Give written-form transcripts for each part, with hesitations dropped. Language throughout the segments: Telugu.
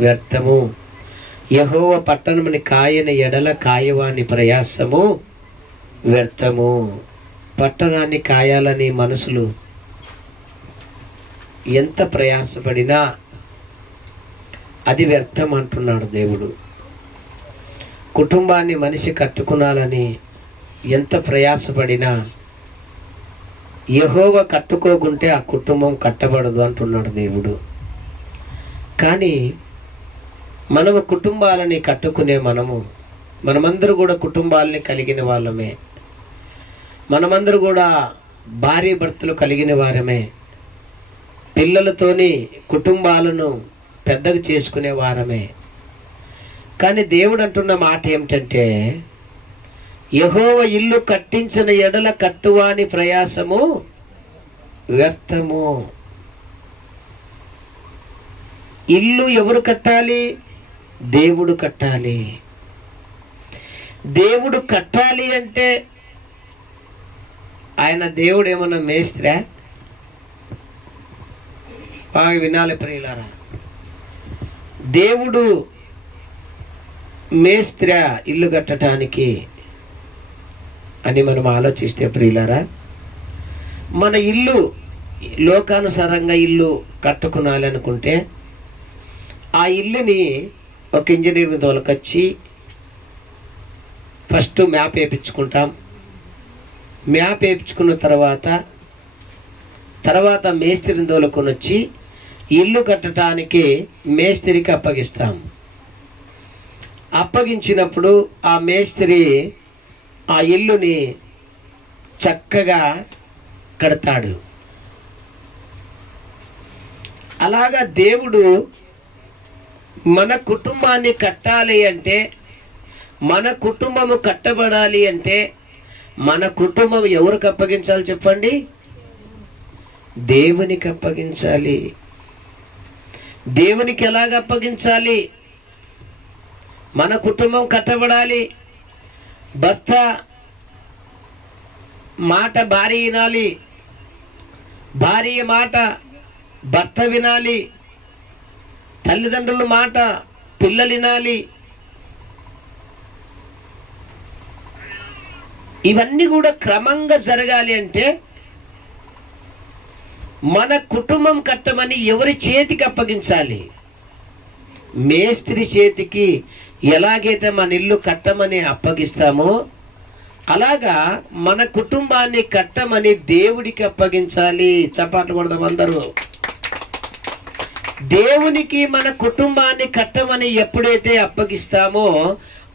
వ్యర్థము. యెహోవా పట్టణముని కాయని ఎడల కాయవాని ప్రయాసము వ్యర్థము. పట్టణాన్ని కాయాలని మనుషులు ఎంత ప్రయాసపడినా అది వ్యర్థం అంటున్నాడు దేవుడు. కుటుంబాన్ని మనిషి కట్టుకునాలని ఎంత ప్రయాసపడినా యెహోవా కట్టుకోకుంటే ఆ కుటుంబం కట్టబడదు అంటున్నాడు దేవుడు. కానీ మనము కుటుంబాలని కట్టుకునే మనమందరూ కూడా కుటుంబాలని కలిగిన వాళ్ళమే. మనమందరూ కూడా భార్య భర్తలు కలిగిన వారమే. పిల్లలతోని కుటుంబాలను పెద్దగా చేసుకునే వారమే. కానీ దేవుడు అంటున్న మాట ఏమిటంటే, యెహోవా ఇల్లు కట్టించిన ఎడల కట్టువాని ప్రయాసము వ్యర్థము. ఇల్లు ఎవరు కట్టాలి? దేవుడు కట్టాలి. దేవుడు కట్టాలి అంటే ఆయన దేవుడు ఏమన్నా మేస్త్రా? బాగా వినాలి ప్రియులారా. దేవుడు మేస్త్రా ఇల్లు కట్టడానికి అని మనం ఆలోచిస్తే ప్రియులారా, మన ఇల్లు లోకానుసారంగా ఇల్లు కట్టుకునాలి అనుకుంటే ఆ ఇల్లుని ఒక ఇంజనీర్ని తోలుకొచ్చి ఫస్ట్ మ్యాప్ వేయించుకుంటాం. మ్యాప్ వేయించుకున్న తర్వాత మేస్త్రిని తోలుకొని వచ్చి ఇల్లు కట్టడానికి మేస్త్రికి అప్పగిస్తాం. అప్పగించినప్పుడు ఆ మేస్త్రి ఆ ఇల్లుని చక్కగా కడతాడు. అలాగా దేవుడు మన కుటుంబాన్ని కట్టాలి అంటే, మన కుటుంబము కట్టబడాలి అంటే, మన కుటుంబం ఎవరికి అప్పగించాలి చెప్పండి? దేవునికి అప్పగించాలి. దేవునికి ఎలాగ అప్పగించాలి? మన కుటుంబం కట్టబడాలి. భర్త మాట భార్య వినాలి, భార్య మాట భర్త వినాలి, తల్లిదండ్రుల మాట పిల్లలు వినాలి. ఇవన్నీ కూడా క్రమంగా జరగాలి అంటే మన కుటుంబం కట్టమని ఎవరి చేతికి అప్పగించాలి? మేస్త్రి చేతికి ఎలాగైతే మన ఇల్లు కట్టమని అప్పగిస్తామో అలాగా మన కుటుంబాన్ని కట్టమని దేవుడికి అప్పగించాలి. చప్పట్లు కొడదాం అందరూ. దేవునికి మన కుటుంబాన్ని కట్టమని ఎప్పుడైతే అప్పగిస్తామో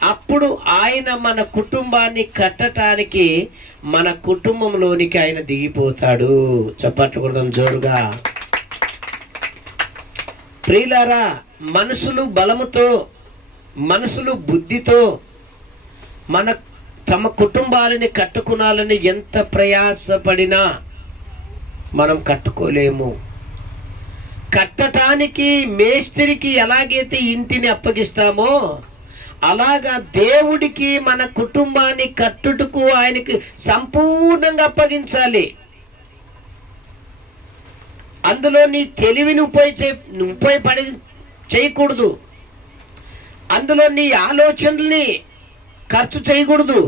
అప్పుడు ఆయన మన కుటుంబాన్ని కట్టడానికి మన కుటుంబంలోనికి ఆయన దిగిపోతాడు. చప్పట్లు కొడదాం జోరుగా. ప్రియులారా, మనుషులు బలముతో, మనుషులు బుద్ధితో తమ కుటుంబాలని కట్టుకునాలని ఎంత ప్రయాసపడినా మనం కట్టుకోలేము. కట్టడానికి మేస్త్రికి ఎలాగైతే ఇంటిని అప్పగిస్తామో అలాగా దేవుడికి మన కుటుంబాన్ని కట్టుటకు ఆయనకి సంపూర్ణంగా అప్పగించాలి. అందులో నీ తెలివిని ఉపయోగపడి చేయకూడదు. అందులో నీ ఆలోచనల్ని ఖర్చు చేయకూడదు.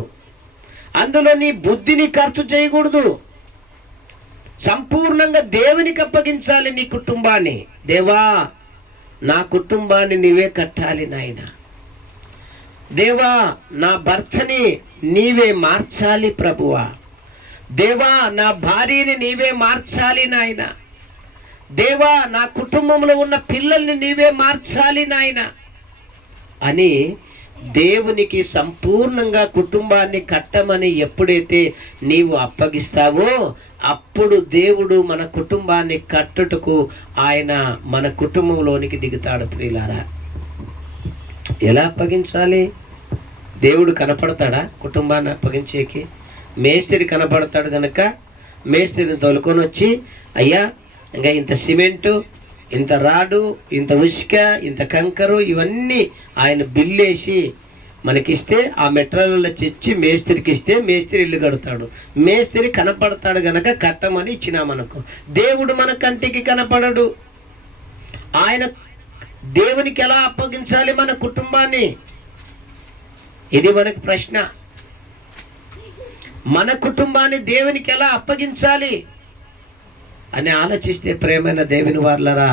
అందులో నీ బుద్ధిని ఖర్చు చేయకూడదు. సంపూర్ణంగా దేవునికి అప్పగించాలి నీ కుటుంబాన్ని. దేవా, నా కుటుంబాన్ని నీవే కట్టాలి నాయన. దేవా, నా భర్తని నీవే మార్చాలి ప్రభువా. దేవా, నా భార్యని నీవే మార్చాలి నాయన. దేవా, నా కుటుంబంలో ఉన్న పిల్లల్ని నీవే మార్చాలి నాయన అని దేవునికి సంపూర్ణంగా కుటుంబాన్ని కట్టమని ఎప్పుడైతే నీవు అప్పగిస్తావో అప్పుడు దేవుడు మన కుటుంబాన్ని కట్టుటకు ఆయన మన కుటుంబంలోనికి దిగుతాడు. ప్రియులారా, ఎలా అప్పగించాలి? దేవుడు కనపడతాడా కుటుంబాన్ని అప్పగించేకి? మేస్త్రి కనపడతాడు కనుక మేస్త్రిని తోలుకొని వచ్చి, అయ్యా ఇంకా ఇంత సిమెంటు, ఇంత రాడు, ఇంత ఉసుక, ఇంత కంకరు ఇవన్నీ ఆయన బిల్లేసి మనకిస్తే ఆ మెటీరియల్లో తెచ్చి మేస్త్రికి ఇస్తే మేస్త్రి ఇల్లు కడతాడు. మేస్త్రి కనపడతాడు గనక కట్టమని ఇచ్చినామనుకో. దేవుడు మన కంటికి కనపడడు. ఆయన దేవునికి ఎలా అప్పగించాలి మన కుటుంబాన్ని? ఇది మనకు ప్రశ్న. మన కుటుంబాన్ని దేవునికి ఎలా అప్పగించాలి అని ఆలోచిస్తే, ప్రేమైన దేవుని వారలారా,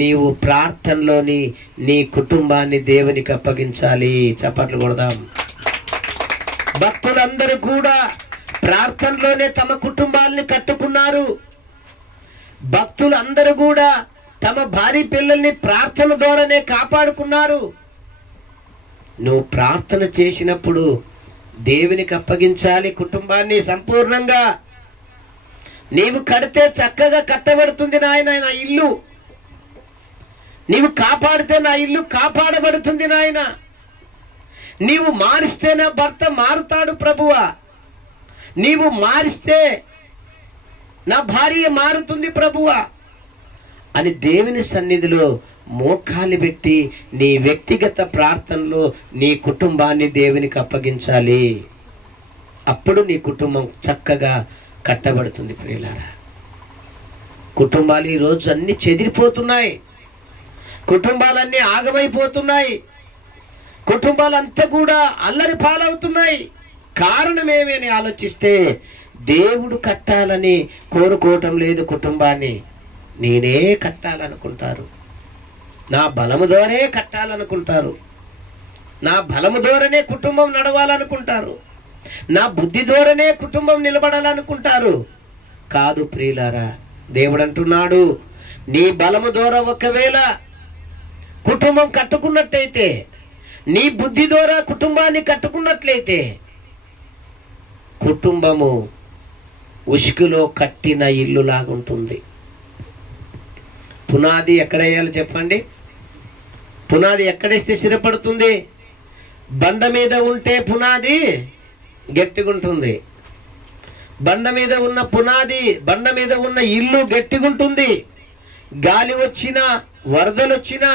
నీవు ప్రార్థనలోని నీ కుటుంబాన్ని దేవునికి అప్పగించాలి. చప్పట్లు కొడదాం. భక్తులందరూ కూడా ప్రార్థనలోనే తమ కుటుంబాలని కట్టుకున్నారు. భక్తులు అందరూ కూడా తమ భార్య పిల్లల్ని ప్రార్థన ద్వారానే కాపాడుకున్నారు. నువ్వు ప్రార్థన చేసినప్పుడు దేవునికి అప్పగించాలి కుటుంబాన్ని సంపూర్ణంగా. నీవు కడితే చక్కగా కట్టబడుతుంది నాయన నా ఇల్లు. నీవు కాపాడితే నా ఇల్లు కాపాడబడుతుంది నాయన. నీవు మారిస్తే నా భర్త మారుతాడు ప్రభువా. నీవు మారిస్తే నా భార్య మారుతుంది ప్రభువా అని దేవుని సన్నిధిలో మోకాలు పెట్టి నీ వ్యక్తిగత ప్రార్థనలో నీ కుటుంబాన్ని దేవునికి అప్పగించాలి. అప్పుడు నీ కుటుంబం చక్కగా కట్టబడుతుంది. ప్రియులారా, కుటుంబాలు ఈరోజు అన్ని చెదిరిపోతున్నాయి. కుటుంబాలన్నీ ఆగమైపోతున్నాయి. కుటుంబాలంతా కూడా అల్లరి పాలవుతున్నాయి. కారణం ఏమి అని ఆలోచిస్తే, దేవుడు కట్టాలని కోరుకోవటం లేదు కుటుంబాన్ని. నేనే కట్టాలనుకుంటారు. నా బలము ద్వారే కట్టాలనుకుంటారు. నా బలము ద్వారానే కుటుంబం నడవాలనుకుంటారు. నా బుద్ధి ద్వారానే కుటుంబం నిలబడాలనుకుంటారు. కాదు ప్రియులారా, దేవుడు అంటున్నాడు, నీ బలము ద్వారా ఒకవేళ కుటుంబం కట్టుకున్నట్టయితే, నీ బుద్ధి ద్వారా కుటుంబాన్ని కట్టుకున్నట్లయితే, కుటుంబము ఉసుకులో కట్టిన ఇల్లు లాగుంటుంది. పునాది ఎక్కడ వేయాలి చెప్పండి? పునాది ఎక్కడేస్తే స్థిరపడుతుంది? బండ మీద ఉంటే పునాది గట్టిగుంటుంది. బండ మీద ఉన్న పునాది, బండ మీద ఉన్న ఇల్లు గట్టిగుంటుంది. గాలి వచ్చినా, వరదలు వచ్చినా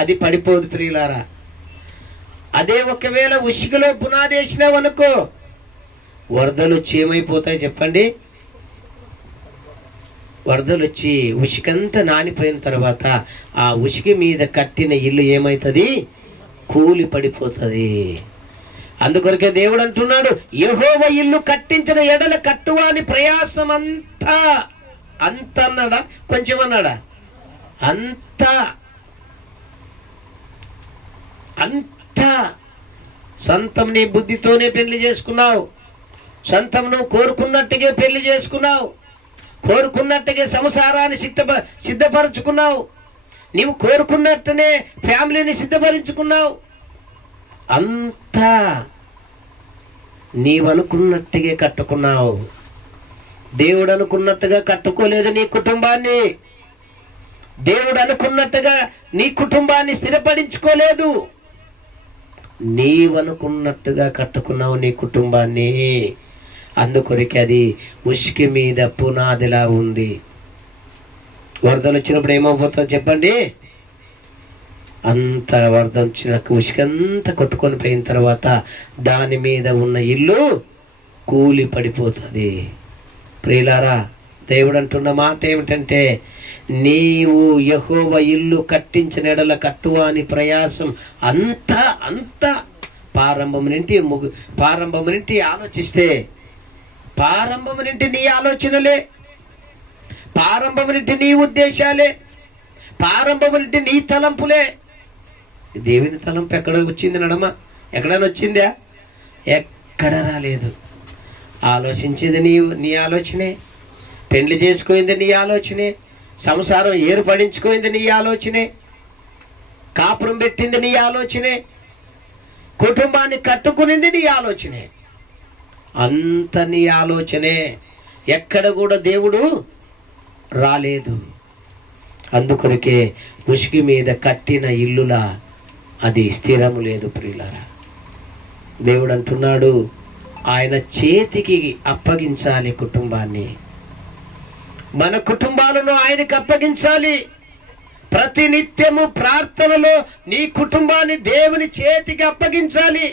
అది పడిపోదు ప్రియులారా. అదే ఒకవేళ ఉసుకలో పునాది వేసినావనుకో, వరదలు వచ్చి ఏమైపోతాయి చెప్పండి? వరదలు వచ్చి ఉసుకంతా నానిపోయిన తర్వాత ఆ ఉసుకి మీద కట్టిన ఇల్లు ఏమవుతుంది? కూలి పడిపోతుంది. అందుకొరకే దేవుడు అంటున్నాడు, యెహోవా ఇల్లు కట్టించిన ఎడల కట్టువాని ప్రయాసం అంతా. అంత అన్నాడా? కొంచెం అన్నాడా? అంతా అంతా. సొంతం నీ బుద్ధితోనే పెళ్లి చేసుకున్నావు. సొంతం నువ్వు కోరుకున్నట్టుగా పెళ్లి చేసుకున్నావు. కోరుకున్నట్టుగా సంసారాన్ని సిద్ధపరచుకున్నావు. నీవు కోరుకున్నట్టునే ఫ్యామిలీని సిద్ధపరించుకున్నావు. అంతా నీవనుకున్నట్టుగా కట్టుకున్నావు. దేవుడు అనుకున్నట్టుగా కట్టుకోలేదు నీ కుటుంబాన్ని. దేవుడు అనుకున్నట్టుగా నీ కుటుంబాన్ని స్థిరపడించుకోలేదు. నీవనుకున్నట్టుగా కట్టుకున్నావు నీ కుటుంబాన్ని. అందుకొరికి అది ఉసుకి మీద పునాదిలా ఉంది. వరదలు వచ్చినప్పుడు ఏమైపోతుంది చెప్పండి? అంత వరద వచ్చిన ఉసుకంతా కొట్టుకొని పోయిన తర్వాత దాని మీద ఉన్న ఇల్లు కూలి పడిపోతుంది. ప్రియులారా, దేవుడు అంటున్న మాట ఏమిటంటే, నీవు యెహోవా ఇల్లు కట్టించిన ఎడల కట్టువాని ప్రయాసం అంతా అంతా. ప్రారంభం నుండి ఆలోచిస్తే, ప్రారంభం నుండి నీ ఆలోచనలే, ప్రారంభం నుండి నీ ఉద్దేశాలే, ప్రారంభం నుండి నీ తలంపులే. దేవుని తలంపు ఎక్కడ వచ్చింది నడమా? ఎక్కడైనా వచ్చిందా? ఎక్కడ రాలేదు. ఆలోచించింది నీ ఆలోచనే. పెళ్లి చేసుకోయింది నీ ఆలోచనే. సంసారం ఏర్పడించుకోయింది నీ ఆలోచనే. కాపురం పెట్టింది నీ ఆలోచనే. కుటుంబాన్ని కట్టుకునింది నీ ఆలోచనే. అంత నీ ఆలోచనే. ఎక్కడ కూడా దేవుడు రాలేదు. అందుకొరకే ఉసుకి మీద కట్టిన ఇల్లులా అది స్థిరము లేదు ప్రియులారా. దేవుడు అంటున్నాడు, ఆయన చేతికి అప్పగించాలి కుటుంబాన్ని. మన కుటుంబాలను ఆయనకు అప్పగించాలి. ప్రతి నిత్యము ప్రార్థనలో నీ కుటుంబాన్ని దేవుని చేతికి అప్పగించాలి.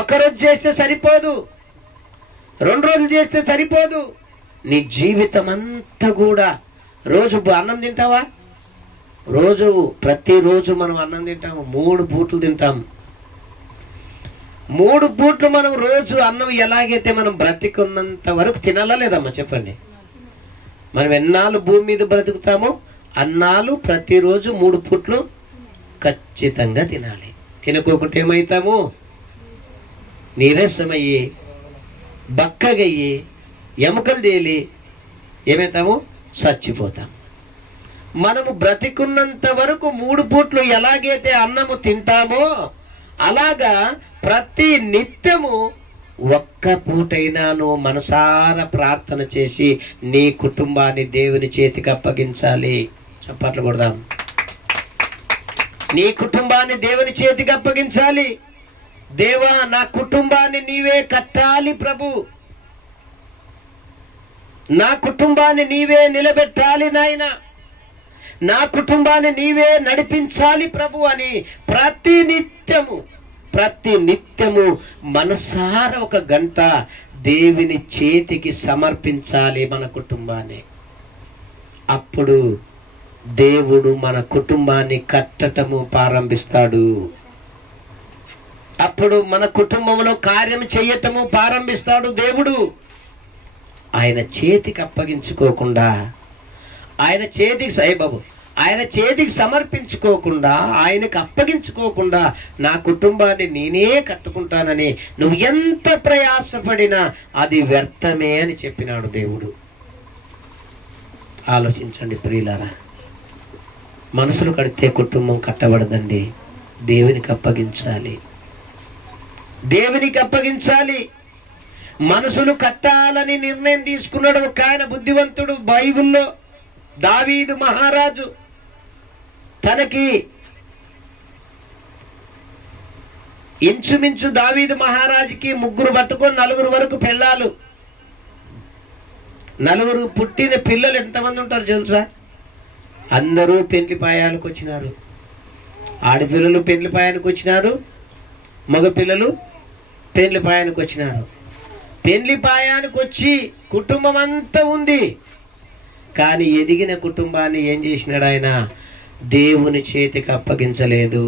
ఒకరోజు చేస్తే సరిపోదు, 2 రోజులు చేస్తే సరిపోదు. నీ జీవితం అంతా కూడా. రోజు అన్నం తింటావా? ప్రతిరోజు మనం అన్నం తింటాము, 3 పూట్లు తింటాం. 3 పూట్లు మనం రోజు అన్నం ఎలాగైతే మనం బ్రతికున్నంత వరకు తినాలా లేదమ్మా చెప్పండి? మనం ఎన్నాళ్ళు భూమి మీద బ్రతుకుతామో అన్నాళ్ళు ప్రతిరోజు 3 పూట్లు ఖచ్చితంగా తినాలి. తినకోకుంటే ఏమవుతాము? నీరసమయ్యి, బక్కగయ్యి, ఎముకలు తేలి ఏమవుతాము? చచ్చిపోతాం. మనము బ్రతికున్నంత వరకు 3 పూట్లు ఎలాగైతే అన్నము తింటామో అలాగా ప్రతి నిత్యము ఒక్క పూటైనా నువ్వు మనసారా ప్రార్థన చేసి నీ కుటుంబాన్ని దేవుని చేతికి అప్పగించాలి. చప్పట్లు కొడదాం. నీ కుటుంబాన్ని దేవుని చేతికి అప్పగించాలి. దేవా, నా కుటుంబాన్ని నీవే కట్టాలి ప్రభు, నా కుటుంబాన్ని నీవే నిలబెట్టాలి నాయన, నా కుటుంబాన్ని నీవే నడిపించాలి ప్రభు అని ప్రతి నిత్యము మనసారా 1 గంట దేవుని చేతికి సమర్పించాలి మన కుటుంబాన్ని. అప్పుడు దేవుడు మన కుటుంబాన్ని కట్టటము ప్రారంభిస్తాడు. అప్పుడు మన కుటుంబంలో కార్యం చేయటము ప్రారంభిస్తాడు దేవుడు. ఆయన చేతికి అప్పగించుకోకుండా, ఆయన చేతికి సమర్పించుకోకుండా, ఆయనకు అప్పగించుకోకుండా నా కుటుంబాన్ని నేనే కట్టుకుంటానని నువ్వు ఎంత ప్రయాసపడినా అది వ్యర్థమే అని చెప్పినాడు దేవుడు. ఆలోచించండి ప్రియులారా, మనసులు కడితే కుటుంబం కట్టబడదండి. దేవునికి అప్పగించాలి, దేవునికి అప్పగించాలి. మనసులు కట్టాలని నిర్ణయం తీసుకున్నాడు ఒక ఆయన బుద్ధివంతుడు బైబిల్లో, దావీదు మహారాజు. తనకి ఇంచుమించు దావీదు మహారాజుకి 3 పట్టుకొని 4 వరకు పెళ్ళాలు. 4 పుట్టిన పిల్లలు ఎంతమంది ఉంటారు తెలుసా? అందరూ పెండ్లి పాయానికి వచ్చినారు. ఆడపిల్లలు పెండ్లి పాయానికి వచ్చినారు, మగపిల్లలు పెండ్లి పాయానికి వచ్చినారు. పెండ్లి పాయానికి వచ్చి కుటుంబం అంతా ఉంది, కానీ ఎదిగిన కుటుంబాన్ని ఏం చేసినాడు ఆయన? దేవుని చేతికి అప్పగించలేదు.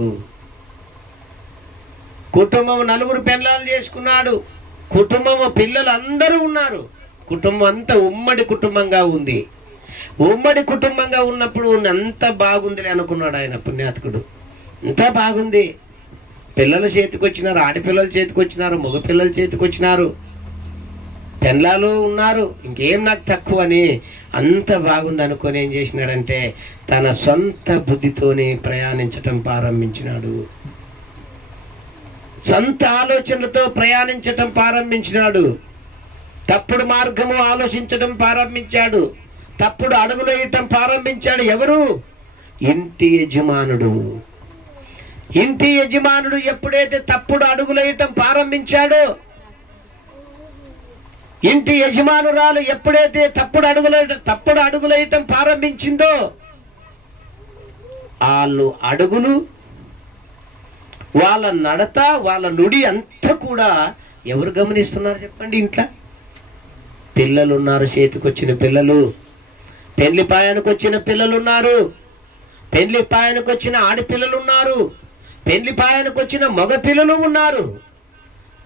కుటుంబం 4 పెళ్ళాలు చేసుకున్నాడు. కుటుంబం పిల్లలు అందరూ ఉన్నారు. కుటుంబం అంతా ఉమ్మడి కుటుంబంగా ఉంది. ఉమ్మడి కుటుంబంగా ఉన్నప్పుడు అంత బాగుందిలే అనుకున్నాడు ఆయన పుణ్యాత్కుడు. అంత బాగుంది, పిల్లల చేతికి వచ్చినారు, ఆడపిల్లల చేతికి వచ్చినారు, మగ పిల్లల చేతికి వచ్చినారు, పెళ్ళాలు ఉన్నారు, ఇంకేం నాకు తక్కువ అని అంత బాగుంది అనుకొని ఏం చేసినాడంటే తన సొంత బుద్ధితోనే ప్రయాణించటం ప్రారంభించినాడు. సొంత ఆలోచనలతో ప్రయాణించటం ప్రారంభించినాడు. తప్పుడు మార్గము ఆలోచించడం ప్రారంభించాడు. తప్పుడు అడుగులు వేయటం ప్రారంభించాడు. ఎవరు? ఇంటి యజమానుడు. ఇంటి యజమానుడు ఎప్పుడైతే తప్పుడు అడుగులు వేయటం ప్రారంభించాడో, ఇంటి యజమానురాలు ఎప్పుడైతే తప్పుడు అడుగులు వేయటం ప్రారంభించిందో, వాళ్ళు అడుగులు, వాళ్ళ నడత, వాళ్ళ నుడి అంతా కూడా ఎవరు గమనిస్తున్నారు చెప్పండి? ఇంట్లో పిల్లలు ఉన్నారు, చేతికొచ్చిన పిల్లలు, పెళ్లి పాయానికి వచ్చిన పిల్లలు ఉన్నారు, పెళ్లి పాయానికి వచ్చిన ఆడపిల్లలు ఉన్నారు, పెళ్లి పాయానికి వచ్చిన మగ పిల్లలు ఉన్నారు.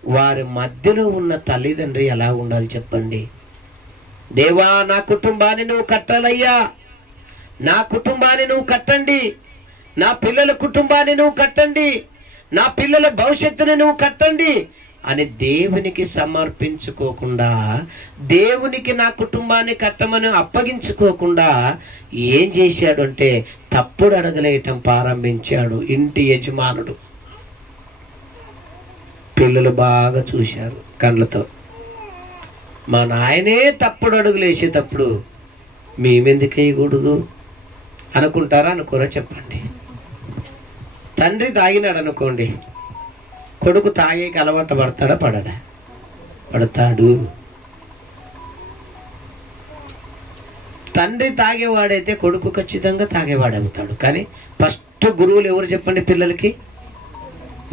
వారి మధ్యలో ఉన్న తల్లిదండ్రి ఎలా ఉండాలి చెప్పండి? దేవా, నా కుటుంబాన్ని నువ్వు కట్టాలయ్యా, నా కుటుంబాన్ని నువ్వు కట్టండి, నా పిల్లల కుటుంబాన్ని నువ్వు కట్టండి, నా పిల్లల భవిష్యత్తుని నువ్వు కట్టండి అని దేవునికి సమర్పించుకోకుండా, దేవునికి నా కుటుంబాన్ని కట్టమని అప్పగించుకోకుండా ఏం చేశాడు అంటే తప్పుడు అడుగులేయటం ప్రారంభించాడు ఇంటి యజమానుడు. పిల్లలు బాగా చూశారు కళ్ళతో, మా నాయనే తప్పుడు అడుగులు వేసేటప్పుడు మేమెందుకు వేయకూడదు అనుకుంటారా? అనుకోరా చెప్పండి? తండ్రి తాగినాడు అనుకోండి, కొడుకు తాగేకి అలవాటు పడతాడా? పడడా? పడతాడు. తండ్రి తాగేవాడైతే కొడుకు ఖచ్చితంగా తాగేవాడవుతాడు. కానీ ఫస్ట్ గురువులు ఎవరు చెప్పండి పిల్లలకి?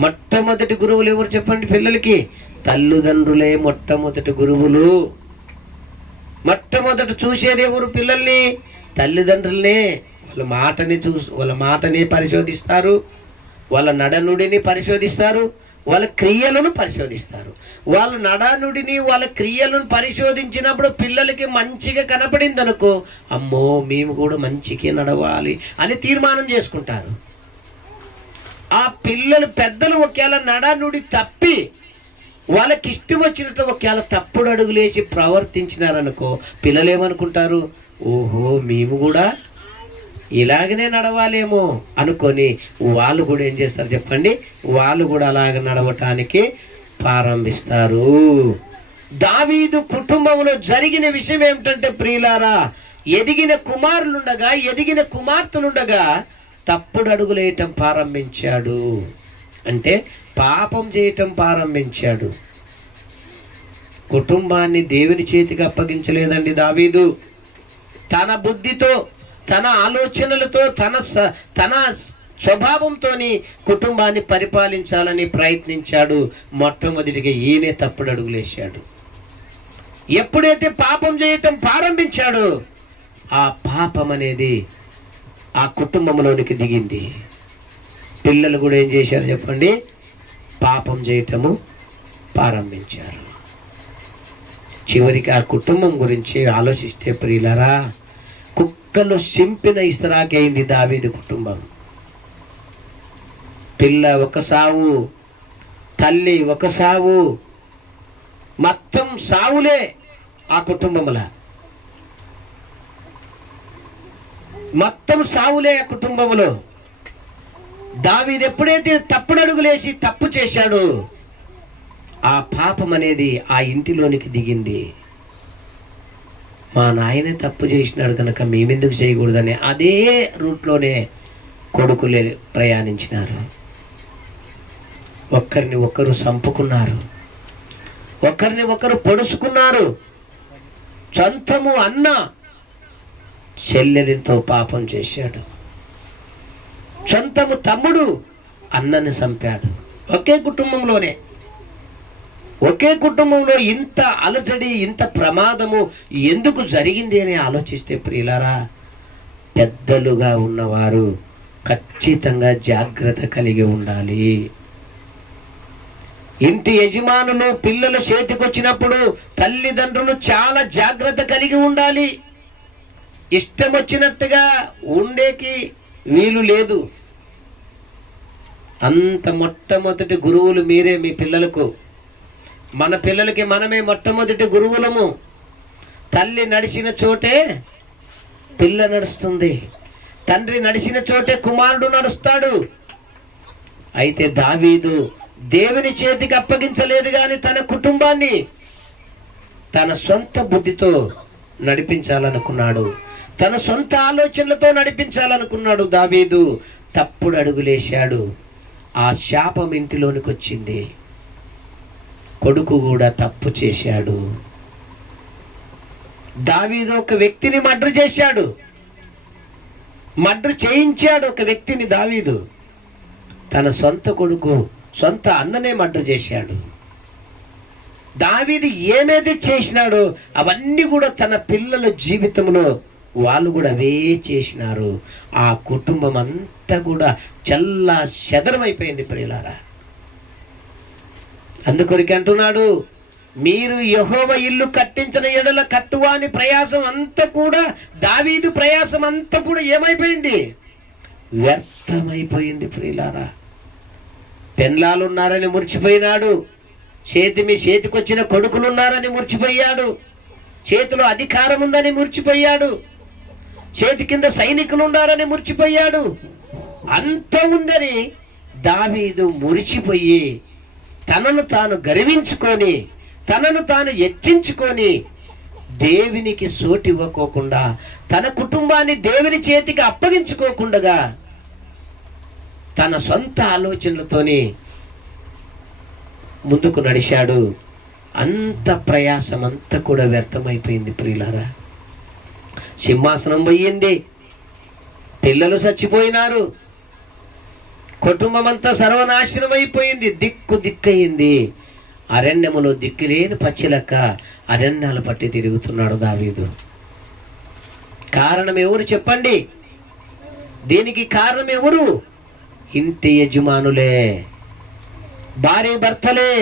మొట్టమొదటి గురువులు ఎవరు చెప్పండి పిల్లలకి? తల్లిదండ్రులే మొట్టమొదటి గురువులు. మొట్టమొదటి చూసేది ఎవరు పిల్లల్ని? తల్లిదండ్రులనే. వాళ్ళ మాటని పరిశోధిస్తారు, వాళ్ళ నడనుడిని పరిశోధిస్తారు, వాళ్ళ క్రియలను పరిశోధిస్తారు. వాళ్ళ నడనుడిని వాళ్ళ క్రియలను పరిశోధించినప్పుడు పిల్లలకి మంచిగా కనపడింది అనుకో, అమ్మో మేము కూడా మంచిగా నడవాలి అని తీర్మానం చేసుకుంటారు. ఆ పిల్లలు పెద్దలు ఒకవేళ నడనుడి తప్పి వాళ్ళకి ఇష్టం వచ్చినట్టు ఒకవేళ తప్పుడు అడుగులేసి ప్రవర్తించినారనుకో, పిల్లలు ఏమనుకుంటారు, ఓహో మేము కూడా ఇలాగనే నడవాలేమో అనుకొని వాళ్ళు కూడా ఏం చేస్తారు చెప్పండి, వాళ్ళు కూడా అలాగ నడవటానికి ప్రారంభిస్తారు. దావీదు కుటుంబంలో జరిగిన విషయం ఏమిటంటే ప్రియులారా, ఎదిగిన కుమారులుండగా ఎదిగిన కుమార్తెలుండగా తప్పుడు అడుగులేయటం ప్రారంభించాడు. అంటే పాపం చేయటం ప్రారంభించాడు. కుటుంబాన్ని దేవుని చేతికి అప్పగించలేదండి దావీదు. తన బుద్ధితో, తన ఆలోచనలతో, తన స్వభావంతో కుటుంబాన్ని పరిపాలించాలని ప్రయత్నించాడు. మొట్టమొదటిగా ఈయనే తప్పుడు అడుగులేశాడు. ఎప్పుడైతే పాపం చేయటం ప్రారంభించాడో ఆ పాపం అనేది ఆ కుటుంబంలోనికి దిగింది. పిల్లలు కూడా ఏం చేశారు చెప్పండి, పాపం చేయటము ప్రారంభించారు. చివరికి ఆ కుటుంబం గురించి ఆలోచిస్తే ప్రియులారా, కుక్కలు సింపిన ఇస్తరాకైంది దావీదు కుటుంబం. పిల్ల ఒక సావు, తల్లి ఒక సావు, మొత్తం సావులే ఆ కుటుంబంలో, మొత్తం సావులే ఆ కుటుంబంలో. దావీదు ఎప్పుడైతే తప్పుడడుగులేసి తప్పు చేశాడో ఆ పాపం అనేది ఆ ఇంటిలోనికి దిగింది. మా నాయనే తప్పు చేసినాడు కనుక మేమెందుకు చేయకూడదని అదే రూట్లోనే కొడుకులే ప్రయాణించినారు. ఒక్కరిని ఒకరు చంపుకున్నారు, ఒకరిని ఒకరు పొడుచుకున్నారు. సొంతము అన్న చెల్లెలితో పాపం చేశాడు, సొంతము తమ్ముడు అన్నని చంపాడు. ఒకే కుటుంబంలోనే, ఒకే కుటుంబంలో ఇంత అలజడి, ఇంత ప్రమాదము ఎందుకు జరిగింది అని ఆలోచిస్తే ప్రియులారా, పెద్దలుగా ఉన్నవారు ఖచ్చితంగా జాగ్రత్త కలిగి ఉండాలి. ఇంటి యజమానులు పిల్లలు చేతికొచ్చినప్పుడు తల్లిదండ్రులు చాలా జాగ్రత్త కలిగి ఉండాలి. ఇష్టం వచ్చినట్టుగా ఉండేకి వీలు లేదు. అంత మొట్టమొదటి గురువులు మీరే మీ పిల్లలకు. మన పిల్లలకి మనమే మొట్టమొదటి గురువులము. తల్లి నడిచిన చోటే పిల్ల నడుస్తుంది, తండ్రి నడిచిన చోటే కుమారుడు నడుస్తాడు. అయితే దావీదు దేవుని చేతికి అప్పగించలేదు కానీ తన కుటుంబాన్ని తన సొంత బుద్ధితో నడిపించాలనుకున్నాడు, తన సొంత ఆలోచనలతో నడిపించాలనుకున్నాడు. దావీదు తప్పుడు అడుగులేశాడు. ఆ శాపం ఇంటిలోనికి వచ్చింది. కొడుకు కూడా తప్పు చేశాడు. దావీదు ఒక వ్యక్తిని మర్డర్ చేశాడు, మర్డర్ చేయించాడు ఒక వ్యక్తిని. దావీదు తన సొంత కొడుకు, సొంత అన్ననే మర్డర్ చేశాడు. దావీదు ఏమైతే చేసినాడో అవన్నీ కూడా తన పిల్లల జీవితంలో వాళ్ళు కూడా అవే చేసినారు. ఆ కుటుంబం అంతా కూడా చల్లా చెదరమైపోయింది ప్రియులారా. అందుకొరికి అంటున్నాడు, మీరు యెహోవా ఇల్లు కట్టించిన ఎడల కట్టువాని ప్రయాసం అంతా కూడా, దావీదు ప్రయాసం అంతా కూడా ఏమైపోయింది, వ్యర్థమైపోయింది ప్రియులారా. పెన్లాలు ఉన్నారని మురిచిపోయినాడు, చేతికొచ్చిన కొడుకులున్నారని మురిచిపోయాడు, చేతిలో అధికారం ఉందని మురిచిపోయాడు, చేతి కింద సైనికులు ఉన్నారని మురిచిపోయాడు. అంత ఉందని దావీదు మురిచిపోయి తనను తాను గర్వించుకొని, తనను తాను హెచ్చించుకొని, దేవునికి సోటి ఇవ్వకోకుండా, తన కుటుంబాన్ని దేవుని చేతికి అప్పగించుకోకుండా తన సొంత ఆలోచనలతోనే ముందుకు నడిచాడు. అంత ప్రయాసం అంతా కూడా వ్యర్థమైపోయింది ప్రియులారా. సింహాసనం పోయింది, పిల్లలు చచ్చిపోయినారు, కుటుంబం అంతా సర్వనాశనం అయిపోయింది, దిక్కయింది. అరణ్యములో దిక్కులేని పచ్చిలెక్క అరణ్యాలు పట్టి తిరుగుతున్నాడు దావీదు. కారణం ఎవరు చెప్పండి? దీనికి కారణం ఎవరు? ఇంటి యజమానులే, భార్య భర్తలే.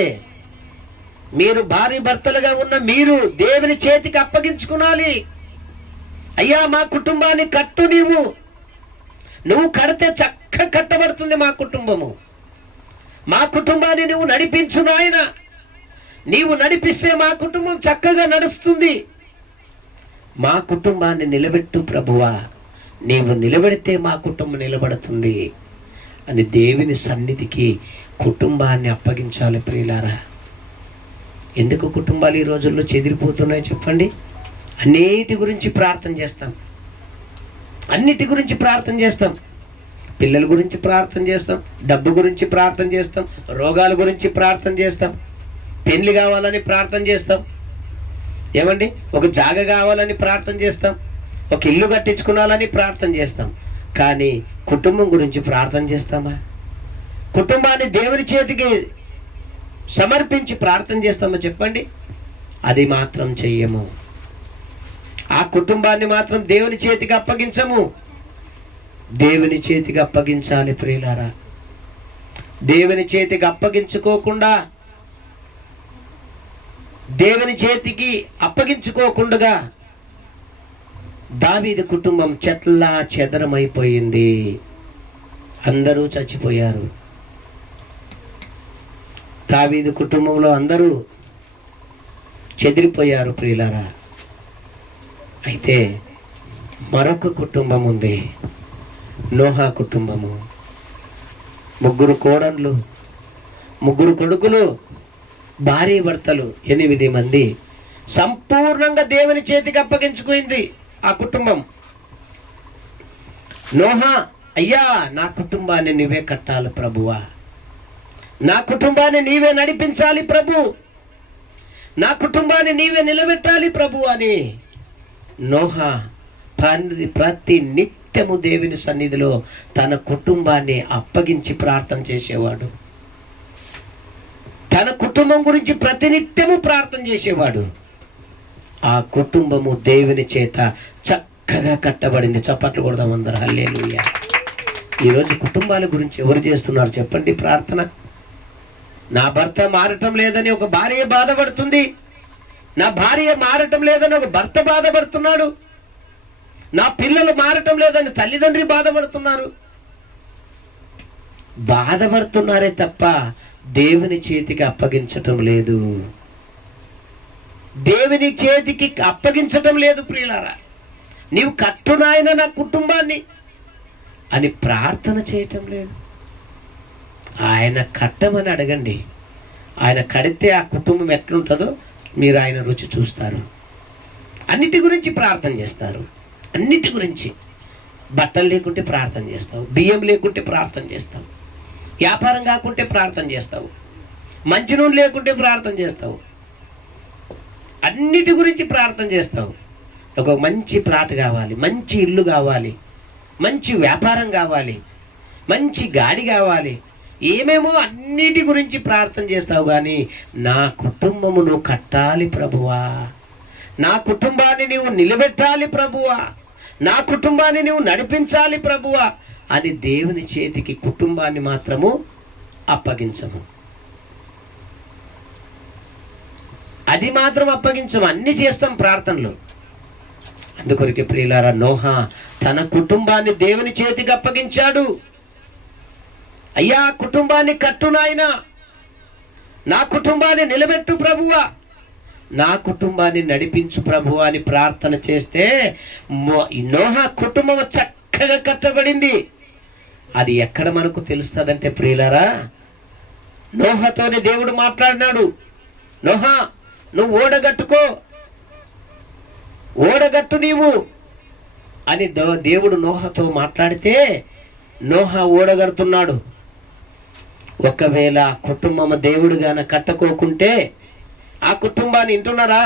మీరు భార్య భర్తలుగా ఉన్న మీరు దేవుని చేతికి అప్పగించుకోవాలి. అయ్యా మా కుటుంబాన్ని కట్టు, నువ్వు కడితే చక్కగా కట్టబడుతుంది మా కుటుంబము. మా కుటుంబాన్ని నువ్వు నడిపించు నాయన. నీవు నడిపిస్తే మా కుటుంబం చక్కగా నడుస్తుంది. మా కుటుంబాన్ని నిలబెట్టు ప్రభువా, నీవు నిలబెడితే మా కుటుంబం నిలబడుతుంది అని దేవుని సన్నిధికి కుటుంబాన్ని అప్పగించాలి ప్రియులారా. ఎందుకు కుటుంబాలు ఈ రోజుల్లో చెదిరిపోతున్నాయో చెప్పండి? అన్నిటి గురించి ప్రార్థన చేస్తాం, అన్నిటి గురించి ప్రార్థన చేస్తాం. పిల్లల గురించి ప్రార్థన చేస్తాం, డబ్బు గురించి ప్రార్థన చేస్తాం, రోగాల గురించి ప్రార్థన చేస్తాం, పెళ్లి కావాలని ప్రార్థన చేస్తాం, ఏమండి ఒక జాగ కావాలని ప్రార్థన చేస్తాం, ఒక ఇల్లు కట్టించుకోవాలని ప్రార్థన చేస్తాం. కానీ కుటుంబం గురించి ప్రార్థన చేస్తామా? కుటుంబాన్ని దేవుని చేతికి సమర్పించి ప్రార్థన చేస్తామా చెప్పండి? అది మాత్రం చెయ్యము. ఆ కుటుంబాన్ని మాత్రం దేవుని చేతికి అప్పగించము. దేవుని చేతికి అప్పగించాలి ప్రియులారా. దేవుని చేతికి అప్పగించుకోకుండా, దేవుని చేతికి అప్పగించుకోకుండా దావీదు కుటుంబం చెట్లా చెదరమైపోయింది. అందరూ చచ్చిపోయారు. దావీదు కుటుంబంలో అందరూ చెదిరిపోయారు ప్రియులారా. అయితే మరొక కుటుంబం ఉంది, నోహా కుటుంబము. 3 కోడళ్ళు, 3 కొడుకులు, భార్య భర్తలు, 8 మంది సంపూర్ణంగా దేవుని చేతికి అప్పగించుకుంది ఆ కుటుంబం. నోహా, అయ్యా నా కుటుంబాన్ని నీవే కట్టాలి ప్రభువా, నా కుటుంబాన్ని నీవే నడిపించాలి ప్రభు, నా కుటుంబాన్ని నీవే నిలబెట్టాలి ప్రభు అని నోహా ప్రతి నిత్యము దేవుని సన్నిధిలో తన కుటుంబాన్ని అప్పగించి ప్రార్థన చేసేవాడు. తన కుటుంబం గురించి ప్రతినిత్యము ప్రార్థన చేసేవాడు. ఆ కుటుంబము దేవుని చేత చక్కగా కట్టబడింది. చప్పట్లు కొడదాం అందరూ, హల్లెలూయా. ఈరోజు కుటుంబాల గురించి ఎవరు చేస్తున్నారు చెప్పండి ప్రార్థన? నా భర్త మారటం లేదని ఒక భార్య బాధపడుతుంది, నా భార్య మారటం లేదని ఒక భర్త బాధపడుతున్నాడు, నా పిల్లలు మారటం లేదని తల్లిదండ్రి బాధపడుతున్నారు. బాధపడుతున్నారే తప్ప దేవుని చేతికి అప్పగించటం లేదు. దేవుని చేతికి అప్పగించటం లేదు ప్రియులారా. నీవు కట్టు నాయన నా కుటుంబాన్ని అని ప్రార్థన చేయటం లేదు. ఆయన కట్టమని అడగండి. ఆయన కడితే ఆ కుటుంబం ఎట్లుంటుందో మీరు ఆయన రుచి చూస్తారు. అన్నిటి గురించి ప్రార్థన చేస్తారు, అన్నిటి గురించి. బట్టలు లేకుంటే ప్రార్థన చేస్తావు, బియ్యం లేకుంటే ప్రార్థన చేస్తావు, వ్యాపారం కాకుంటే ప్రార్థన చేస్తావు, మంచి నూనె లేకుంటే ప్రార్థన చేస్తావు, అన్నిటి గురించి ప్రార్థన చేస్తావు. ఒక మంచి ప్లాట్ కావాలి, మంచి ఇల్లు కావాలి, మంచి వ్యాపారం కావాలి, మంచి గాడి కావాలి, ఏమేమో అన్నిటి గురించి ప్రార్థన చేస్తావు. కానీ నా కుటుంబము నువ్వు కట్టాలి ప్రభువా, నా కుటుంబాన్ని నీవు నిలబెట్టాలి ప్రభువా, నా కుటుంబాన్ని నీవు నడిపించాలి ప్రభువా అని దేవుని చేతికి కుటుంబాన్ని మాత్రము అప్పగించము. అది మాత్రం అప్పగించము, అన్ని చేస్తాం ప్రార్థనలు. అందుకొరికి ప్రియులారా, నోహా తన కుటుంబాన్ని దేవుని చేతికి అప్పగించాడు. అయ్యా కుటుంబాన్ని కట్టు నాయనా, నా కుటుంబాన్ని నిలబెట్టు ప్రభువా, నా కుటుంబాన్ని నడిపించు ప్రభువా అని ప్రార్థన చేస్తే నోహా కుటుంబం చక్కగా కట్టబడింది. అది ఎక్కడ మనకు తెలుస్తుందంటే ప్రియులారా, నోహాతోనే దేవుడు మాట్లాడినాడు. నోహా నువ్వు ఓడగట్టుకో, ఓడగట్టు నీవు అని దేవుడు నోహాతో మాట్లాడితే నోహా ఓడగడుతున్నాడు. ఒకవేళ కుటుంబం దేవుడుగాన కట్టుకోకుంటే, ఆ కుటుంబాన్ని వింటున్నారా,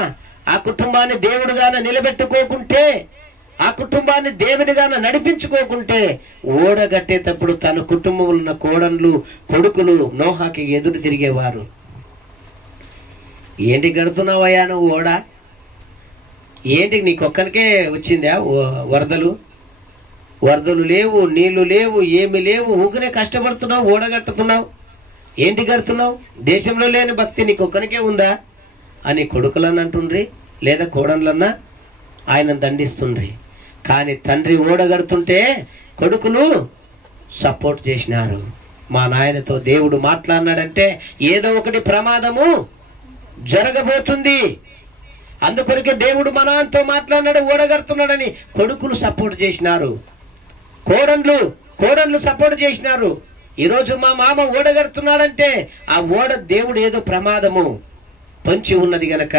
ఆ కుటుంబాన్ని దేవుడుగాన నిలబెట్టుకోకుంటే, ఆ కుటుంబాన్ని దేవుడిగాన నడిపించుకోకుంటే, ఓడగట్టేటప్పుడు తన కుటుంబంలో ఉన్న కోడళ్ళు కొడుకులు నోహాకి ఎదురు తిరిగేవారు. ఏంటి గడుతున్నావయ్యా నువ్వు ఓడ? ఏంటి నీకొక్కరికే వచ్చిందా వరదలు? వరదలు లేవు, నీళ్లు లేవు, ఏమి లేవు, ఊకనే కష్టపడుతున్నావు, ఓడగట్టుతున్నావు. ఏంటి కడుతున్నావు? దేశంలో లేని భక్తి నీకు ఒక్కనికే ఉందా అని కొడుకులన్న అంటుండ్రి, లేదా కోడళ్ళన్నా ఆయన దండిస్తుండ్రి. కానీ తండ్రి ఓడగడుతుంటే కొడుకులు సపోర్ట్ చేసినారు. మా నాయనతో దేవుడు మాట్లాడినాడంటే ఏదో ఒకటి ప్రమాదము జరగబోతుంది, అందుకొరకే దేవుడు మా నాన్నతో మాట్లాడినాడు, ఓడగడుతున్నాడని కొడుకులు సపోర్ట్ చేసినారు, కోడళ్ళు సపోర్ట్ చేసినారు. ఈరోజు మా మామ ఓడగడుతున్నాడంటే ఆ ఓడ దేవుడు ఏదో ప్రమాదము పొంచి ఉన్నది గనక,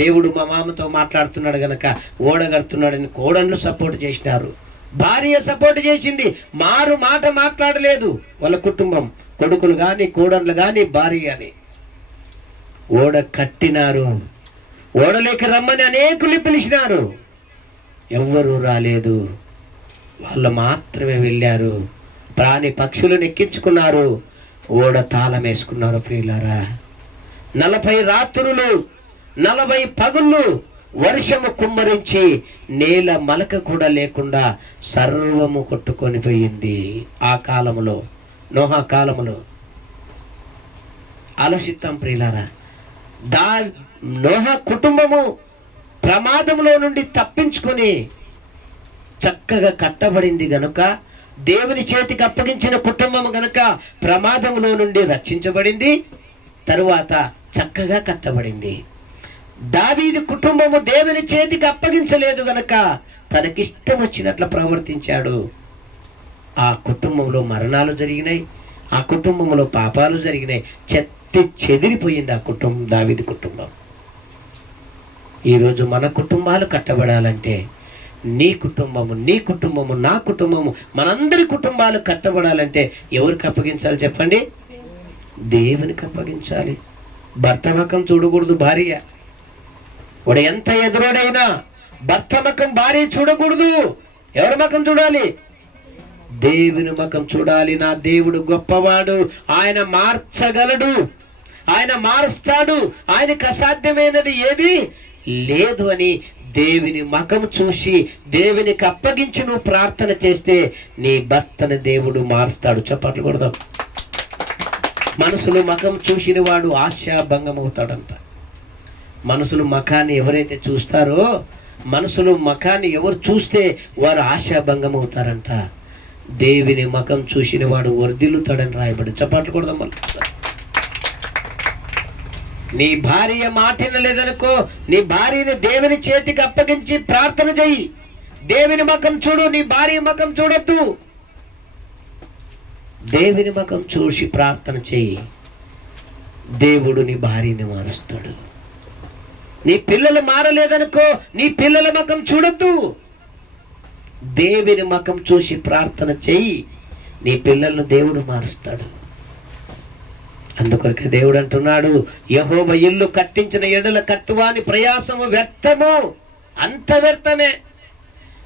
దేవుడు మా మామతో మాట్లాడుతున్నాడు గనక ఓడగడుతున్నాడని కోడళ్ళు సపోర్ట్ చేసినారు. భార్య సపోర్ట్ చేసింది, మారు మాట మాట్లాడలేదు వాళ్ళ కుటుంబం, కొడుకులు కానీ కోడళ్ళు కానీ భార్య కానీ. ఓడ కట్టినారు, ఓడలేక రమ్మని అనేకులు పిలిచినారు, ఎవ్వరూ రాలేదు, వాళ్ళు మాత్రమే వెళ్ళారు. ప్రాణి పక్షులను ఎక్కించుకున్నారు, ఓడ తాళం వేసుకున్నారు. ప్రియులారా, 40 రాత్రులు 40 పగుళ్ళు వర్షము కుమ్మరించి నేల మలక కూడా లేకుండా సర్వము కొట్టుకొని పోయింది. ఆ కాలములో, నోహా కాలములో ఆలోచిస్తాం ప్రియులారా. నోహా కుటుంబము ప్రమాదంలో నుండి తప్పించుకొని చక్కగా కట్టబడింది గనుక, దేవుని చేతికి అప్పగించిన కుటుంబం గనుక ప్రమాదంలో నుండి రక్షించబడింది, తరువాత చక్కగా కట్టబడింది. దావీదు కుటుంబము దేవుని చేతికి అప్పగించలేదు గనక తనకిష్టం వచ్చినట్లు ప్రవర్తించాడు. ఆ కుటుంబంలో మరణాలు జరిగినాయి, ఆ కుటుంబంలో పాపాలు జరిగినాయి, చెదిరిపోయింది ఆ కుటుంబం, దావీదు కుటుంబం. ఈరోజు మన కుటుంబాలు కట్టబడాలంటే నీ కుటుంబము నా కుటుంబము మనందరి కుటుంబాలు కట్టబడాలంటే ఎవరికి అప్పగించాలి చెప్పండి? దేవునికి అప్పగించాలి. భర్త ముఖం చూడకూడదు భార్య, వాడు ఎంత ఎదురోడైనా భర్త ముఖం భార్య చూడకూడదు. ఎవరి ముఖం చూడాలి? దేవుని ముఖం చూడాలి. నా దేవుడు గొప్పవాడు, ఆయన మార్చగలడు, ఆయన మారుస్తాడు, ఆయనకు అసాధ్యమైనది ఏది లేదు అని దేవుని ముఖం చూసి దేవునికి అప్పగించి నువ్వు ప్రార్థన చేస్తే నీ భర్తను దేవుడు మారుస్తాడు. చప్పట్లు కొడదాం. మనసులో ముఖం చూసిన వాడు ఆశాభంగం అవుతాడంట. మనసులు ముఖాన్ని ఎవరైతే చూస్తారో, మనసులో ముఖాన్ని ఎవరు చూస్తే వారు ఆశాభంగం అవుతారంట. దేవుని ముఖం చూసిన వాడు వర్ధిల్లుతాడని రాయబడి. చప్పట్లు కొడదాం. నీ భార్య మాట లేదనుకో, నీ భార్యని దేవుని చేతికి అప్పగించి ప్రార్థన చెయ్యి. దేవుని ముఖం చూడు, నీ భార్య ముఖం చూడొద్దు. దేవుని ముఖం చూసి ప్రార్థన చెయ్యి, దేవుడు నీ భార్యని మారుస్తాడు. నీ పిల్లలు మారలేదనుకో, నీ పిల్లల ముఖం చూడొద్దు. దేవుని ముఖం చూసి ప్రార్థన చెయ్యి, నీ పిల్లలను దేవుడు మారుస్తాడు. అందుకొరకే దేవుడు అంటున్నాడు, యెహోవా ఇల్లు కట్టించిన ఎడల కట్టువాని ప్రయాసము వ్యర్థము, అంత వ్యర్థమే.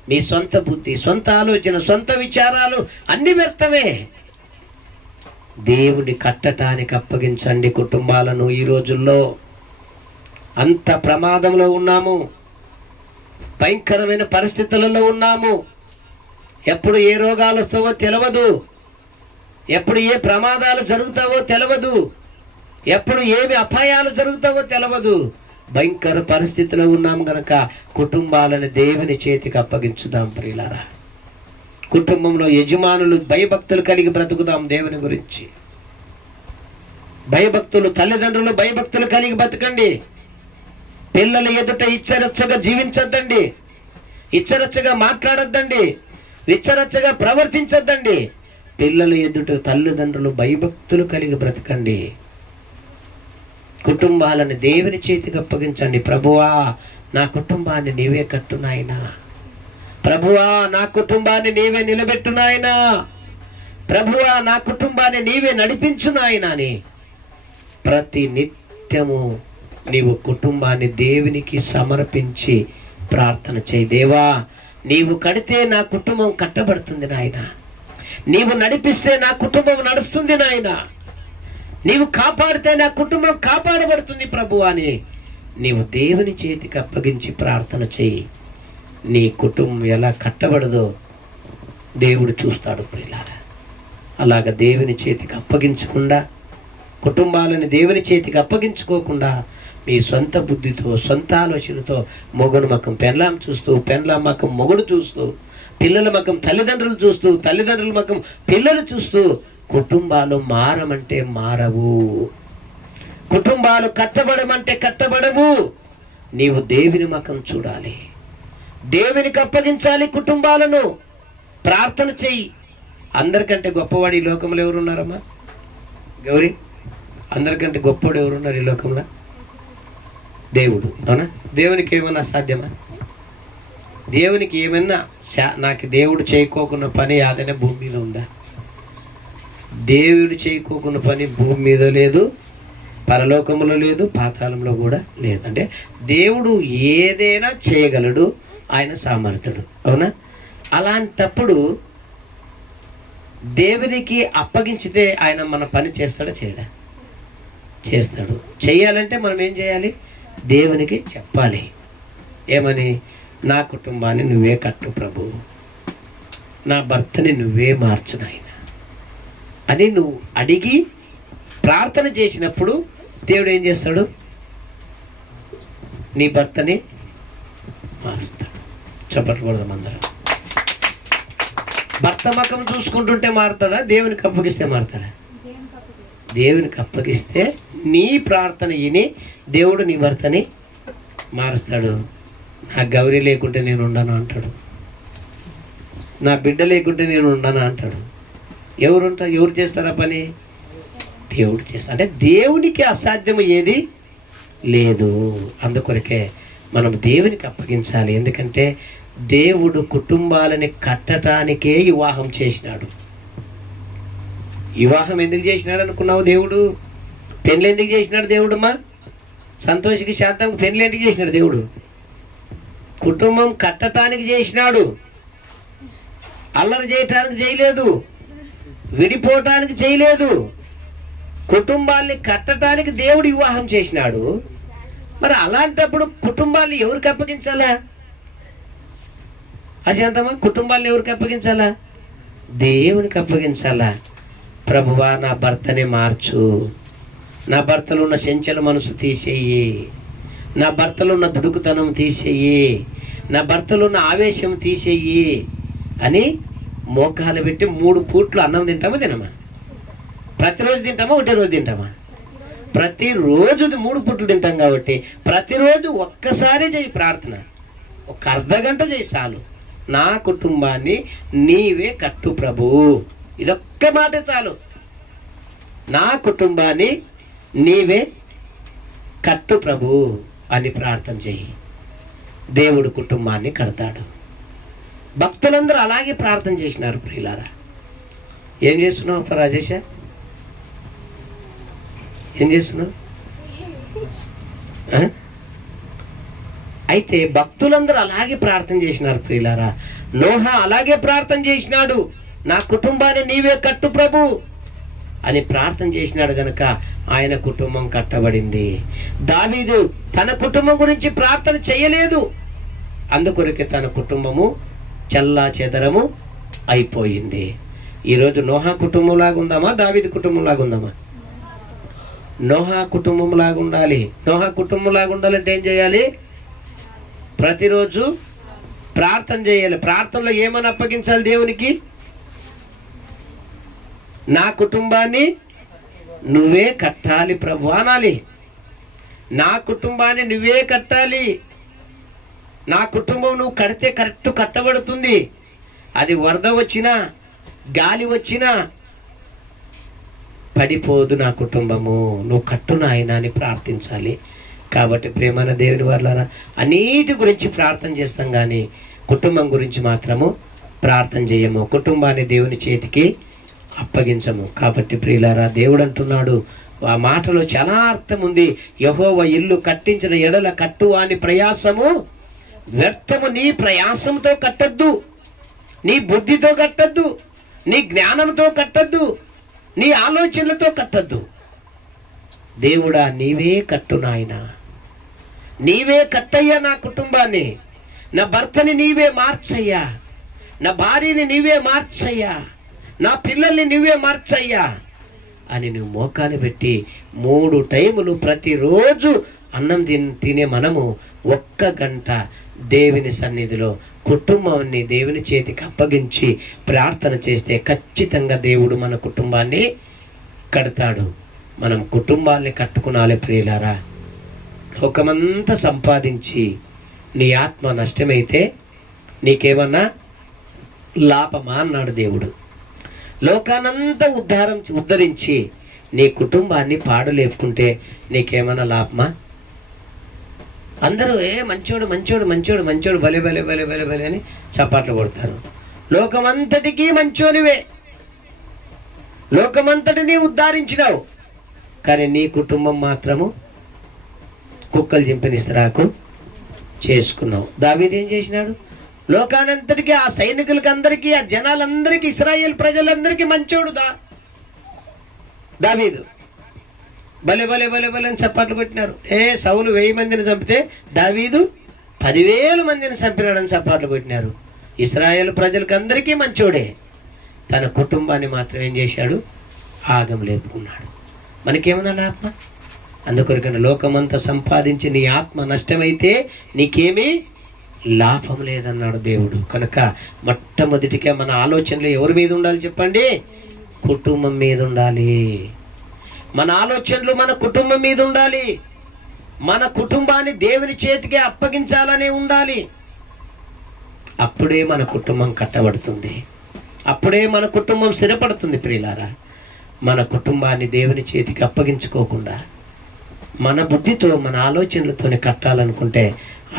మీ సొంత బుద్ధి, సొంత ఆలోచన, సొంత విచారాలు అన్ని వ్యర్థమే. దేవుని కట్టటానికి అప్పగించండి కుటుంబాలను. ఈ రోజుల్లో అంత ప్రమాదంలో ఉన్నాము, భయంకరమైన పరిస్థితులలో ఉన్నాము. ఎప్పుడు ఏ రోగాలు వస్తావో తెలియదు, ఎప్పుడు ఏ ప్రమాదాలు జరుగుతావో తెలియదు, ఎప్పుడు ఏమి అపాయాలు జరుగుతావో తెలియదు. భయంకర పరిస్థితిలో ఉన్నాం గనక కుటుంబాలను దేవుని చేతికి అప్పగించుదాం ప్రియులారా. కుటుంబంలో యజమానులు భయభక్తులు కలిగి బ్రతుకుదాం. దేవుని గురించి భయభక్తులు, తల్లిదండ్రులు భయభక్తులు కలిగి బతకండి. పిల్లలు ఎదుట ఇచ్చరచ్చగా జీవించొద్దండి, ఇచ్చరచ్చగా మాట్లాడొద్దండి, ఇచ్చరచ్చగా ప్రవర్తించొద్దండి. పిల్లలు ఎదుట తల్లిదండ్రులు భయభక్తులు కలిగి బ్రతకండి. కుటుంబాలను దేవుని చేతికి అప్పగించండి. ప్రభువా నా కుటుంబాన్ని నీవే కట్టు నాయనా, ప్రభువా నా కుటుంబాన్ని నీవే నిలబెట్టు నాయనా, ప్రభువా నా కుటుంబాన్ని నీవే నడిపించు నాయనా అని ప్రతి నిత్యము నీవు కుటుంబాన్ని దేవునికి సమర్పించి ప్రార్థన చేయి. దేవా నీవు కడితే నా కుటుంబం కట్టబడుతుంది నాయనా, నీవు నడిపిస్తే నా కుటుంబం నడుస్తుంది నాయనా, నీవు కాపాడితే నా కుటుంబం కాపాడబడుతుంది ప్రభు అని నీవు దేవుని చేతికి అప్పగించి ప్రార్థన చేయి. నీ కుటుంబం ఎలా కట్టబడదో దేవుడు చూస్తాడు ప్రియులారా. అలాగ దేవుని చేతికి అప్పగించకుండా, కుటుంబాలను దేవుని చేతికి అప్పగించుకోకుండా మీ సొంత బుద్ధితో, సొంత ఆలోచనతో మొగుడు మకం పెండ్లాం చూస్తూ, పెండ్లాం మకం మొగుడు చూస్తూ, పిల్లల మకం తల్లిదండ్రులు చూస్తూ, తల్లిదండ్రుల మకం పిల్లలు చూస్తూ కుటుంబాలు మారమంటే మారవు, కుటుంబాలు కట్టబడమంటే కట్టబడవు. నీవు దేవుని మకం చూడాలి, దేవునికి అప్పగించాలి కుటుంబాలను. ప్రార్థన చెయ్యి. అందరికంటే గొప్పవాడు ఈ లోకంలో ఎవరున్నారమ్మా గౌరీ? అందరికంటే గొప్పవాడు ఎవరున్నారు ఈ లోకంలో? దేవుడు. అవునా? దేవునికి ఏమన్నా సాధ్యమా? దేవునికి ఏమన్నా నాకు దేవుడు చేయకోకున్న పని ఏదైనా భూమి మీద ఉందా? దేవుడు చేయకోకున్న పని భూమి మీద లేదు, పరలోకంలో లేదు, పాతాళంలో కూడా లేదు. అంటే దేవుడు ఏదైనా చేయగలడు, ఆయన సామర్థ్యుడు. అవునా? అలాంటప్పుడు దేవునికి అప్పగించితే ఆయన మన పని చేస్తాడా చేయడా? చేస్తాడు. చేయాలంటే మనం ఏం చేయాలి? దేవునికి చెప్పాలి. ఏమని? నా కుటుంబాన్ని నువ్వే కట్టు ప్రభు, నా భర్తని నువ్వే మార్చు నాయన అని నువ్వు అడిగి ప్రార్థన చేసినప్పుడు దేవుడు ఏం చేస్తాడు? నీ భర్తని మారుస్తాడు. చెప్పకూడదు అందరం. భర్త మకం చూసుకుంటుంటే మారుతాడా? దేవునికి అప్పగిస్తే మారుతాడా? దేవునికి అప్పగిస్తే నీ ప్రార్థన విని దేవుడు నీ భర్తని మారుస్తాడు. నా గౌరీ లేకుంటే నేను ఉండను అంటాడు, నా బిడ్డ లేకుంటే నేను ఉండను అంటాడు. ఎవరు చేస్తారా పని? దేవుడు చేస్తాడు. అంటే దేవునికి అసాధ్యం ఏది లేదు. అందుకొరకే మనం దేవునికి అప్పగించాలి. ఎందుకంటే దేవుడు కుటుంబాలని కట్టడానికే వివాహం చేసినాడు. వివాహం ఎందుకు చేసినాడు అనుకున్నావు? దేవుడు పెళ్ళి ఎందుకు చేసినాడు? దేవుడమ్మా సంతోషికి శాంతంకి పెళ్ళి ఎందుకు చేసినాడు? దేవుడు కుటుంబం కట్టడానికి చేసినాడు, అల్లరి చేయటానికి చేయలేదు, విడిపోవటానికి చేయలేదు. కుటుంబాన్ని కట్టడానికి దేవుడు వివాహం చేసినాడు. మరి అలాంటప్పుడు కుటుంబాన్ని ఎవరికి అప్పగించాలా? అశాంతమా? కుటుంబాన్ని ఎవరికి అప్పగించాలా? దేవునికి అప్పగించాలా. ప్రభువా నా భర్తని మార్చు, నా భర్తలో ఉన్న చంచల మనసు తీసేయి, నా భర్తలో ఉన్న దుడుకుతనం తీసేయి, నా భర్తలో ఉన్న ఆవేశం తీసేయి అని మోకాలు పెట్టి 3 పూట్లు అన్నం తినమా? ప్రతిరోజు తింటామా? ఒకటే రోజు తింటామా? ప్రతిరోజు 3 పూట్లు తింటాం కాబట్టి ప్రతిరోజు ఒక్కసారి చేయి ప్రార్థన, ఒక అర్ధగంట చేయి చాలు. నా కుటుంబాన్ని నీవే కట్టు ప్రభు, ఇదొక్క మాట చాలు. నా కుటుంబాన్ని నీవే కట్టు ప్రభు అని ప్రార్థన చేయి. దేవుడు కుటుంబాన్ని కడతాడు. భక్తులందరూ అలాగే ప్రార్థన చేసినారు ప్రియులారా. ఏం చేస్తున్నావు రాజేష? ఏం చేస్తున్నావు? అయితే భక్తులందరూ అలాగే ప్రార్థన చేసినారు ప్రియులారా. నోహా అలాగే ప్రార్థన చేసినాడు, నా కుటుంబాన్ని నీవే కట్టు ప్రభు అని ప్రార్థన చేసినాడు గనక ఆయన కుటుంబం కట్టబడింది. దావీదు తన కుటుంబం గురించి ప్రార్థన చేయలేదు, అందుకొరకే తన కుటుంబము చల్లా చెదరము అయిపోయింది. ఈరోజు నోహా కుటుంబంలాగా ఉందామా? దావీదు కుటుంబంలాగా ఉందామా? నోహా కుటుంబంలాగా ఉండాలి. నోహా కుటుంబంలాగా ఉండాలంటే ఏం చేయాలి? ప్రతిరోజు ప్రార్థన చేయాలి. ప్రార్థనలో ఏమని అప్పగించాలి దేవునికి? నా కుటుంబాన్ని నువ్వే కట్టాలి ప్రభు అనాలి. నా కుటుంబాన్ని నువ్వే కట్టాలి. నా కుటుంబం నువ్వు కడితే కరెక్ట్ కట్టబడుతుంది. అది వరద వచ్చినా గాలి వచ్చినా పడిపోదు నా కుటుంబము, నువ్వు కట్టు నాయనా అని ప్రార్థించాలి. కాబట్టి ప్రేమైన దేవుని వాళ్ళారా, అన్నిటి గురించి ప్రార్థన చేస్తాం కానీ కుటుంబం గురించి మాత్రము ప్రార్థన చేయము, కుటుంబాన్ని దేవుని చేతికి అప్పగించము. కాబట్టి ప్రియులారా, దేవుడు అంటున్నాడు, ఆ మాటలో చాలా అర్థం ఉంది. యెహోవా ఇల్లు కట్టించిన ఎడల కట్టువాని ప్రయాసము వ్యర్థము. నీ ప్రయాసంతో కట్టద్దు, నీ బుద్ధితో కట్టద్దు, నీ జ్ఞానంతో కట్టద్దు, నీ ఆలోచనలతో కట్టద్దు. దేవుడా నీవే కట్టు నాయనా, నీవే కట్టయ్యా నా కుటుంబాన్ని, నా భర్తని నీవే మార్చయ్యా, నా భార్యని నీవే మార్చయ్యా, నా పిల్లల్ని నువ్వే మార్చయ్యా అని నువ్వు మోకాలు పెట్టి 3 టైములు ప్రతిరోజు అన్నం తినే మనము 1 గంట దేవుని సన్నిధిలో కుటుంబాన్ని దేవుని చేతికి అప్పగించి ప్రార్థన చేస్తే ఖచ్చితంగా దేవుడు మన కుటుంబాన్ని కడతాడు. మనం కుటుంబాన్ని కట్టుకునాలి ప్రియులారా. లోకమంతా సంపాదించి నీ ఆత్మ నష్టమైతే నీకేమన్నా లాభమా అన్నాడు దేవుడు. లోకానంతా ఉద్ధరించి నీ కుటుంబాన్ని పాడలేపుకుంటే నీకేమన్నా లాభమా? అందరూ మంచోడు మంచోడు మంచోడు మంచోడు భలే భలే భలే భలే భలే అని చప్పట్లు కొడతారు. లోకమంతటికీ మంచోనివే, లోకమంతటిని ఉద్ధరించినావు, కానీ నీ కుటుంబం మాత్రము కుక్కలు చింపిన ఇస్తరాకు చేసుకున్నావు. దావీదు ఏం చేసినాడు? లోకానంతటికీ, ఆ సైనికులకి అందరికీ, ఆ జనాలందరికీ, ఇశ్రాయేల్ ప్రజలందరికీ మంచోడు దావీదు. భలే భలే భలే భలే అని చప్పట్లు కొట్టినారు. సౌలు 1000 మందిని చంపితే దావీదు 10,000 మందిని చంపినాడని చప్పట్లు కొట్టినారు. ఇశ్రాయేల్ ప్రజలకు అందరికీ మంచోడే, తన కుటుంబాన్ని మాత్రం ఏం చేశాడు? ఆగం లేపుకున్నాడు. మనకేమన్నా లాభమా? అందుకొరకన్నా లోకమంతా సంపాదించి నీ ఆత్మ నష్టమైతే నీకేమీ లాభం లేదన్నాడు దేవుడు. కనుక మొట్టమొదటిగా మన ఆలోచనలు ఎవరి మీద ఉండాలి చెప్పండి? కుటుంబం మీద ఉండాలి. మన ఆలోచనలు మన కుటుంబం మీద ఉండాలి. మన కుటుంబాన్ని దేవుని చేతికి అప్పగించాలనే ఉండాలి. అప్పుడే మన కుటుంబం కట్టబడుతుంది, అప్పుడే మన కుటుంబం స్థిరపడుతుంది. ప్రియులారా, మన కుటుంబాన్ని దేవుని చేతికి అప్పగించుకోకుండా మన బుద్ధితో మన ఆలోచనలతోనే కట్టాలనుకుంటే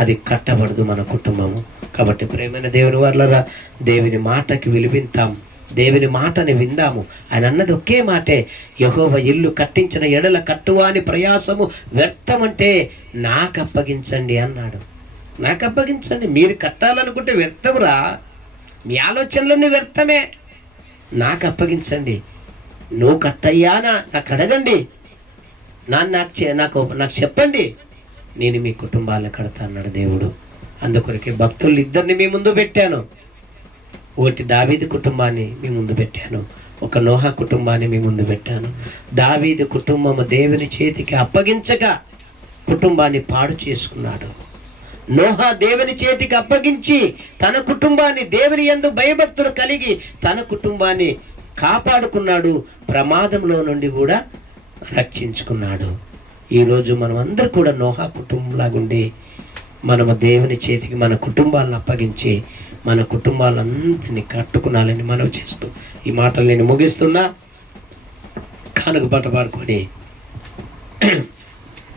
అది కట్టబడదు మన కుటుంబము. కాబట్టి ప్రేమైన దేవుని వారలారా, దేవుని మాటకి విలువింతాం, దేవుని మాటని విందాము. ఆయన అన్నది ఒకే మాటే, యెహోవా ఇల్లు కట్టించిన ఎడల కట్టువాని ప్రయాసము వ్యర్థమంటే నాకు అప్పగించండి అన్నాడు. నాకు అప్పగించండి. మీరు కట్టాలనుకుంటే వ్యర్థమురా, మీ ఆలోచనలన్నీ వ్యర్థమే. నాకు అప్పగించండి. నువ్వు కట్టయ్యా నాకు అడగండి, నాకు చెప్పండి, నేను మీ కుటుంబాలను కడతా అన్నాడు దేవుడు. అందుకొరకే భక్తులు 2 మీ ముందు పెట్టాను. ఒకటి దావీదు కుటుంబాన్ని మీ ముందు పెట్టాను, ఒక నోహా కుటుంబాన్ని మీ ముందు పెట్టాను. దావీదు కుటుంబము దేవుని చేతికి అప్పగించగా కుటుంబాన్ని పాడు చేసుకున్నాడు. నోహా దేవుని చేతికి అప్పగించి తన కుటుంబాన్ని దేవుని యందు భయభక్తులు కలిగి తన కుటుంబాన్ని కాపాడుకున్నాడు, ప్రమాదంలో నుండి కూడా రక్షించుకున్నాడు. ఈరోజు మనం అందరూ కూడా నోహా కుటుంబంలాగుండి మనము దేవుని చేతికి మన కుటుంబాలను అప్పగించి మన కుటుంబాలందరినీ కట్టుకునాలని మనవి చేస్తూ ఈ మాటలు నేను ముగిస్తున్నా. కానుక పాట పాడుకొని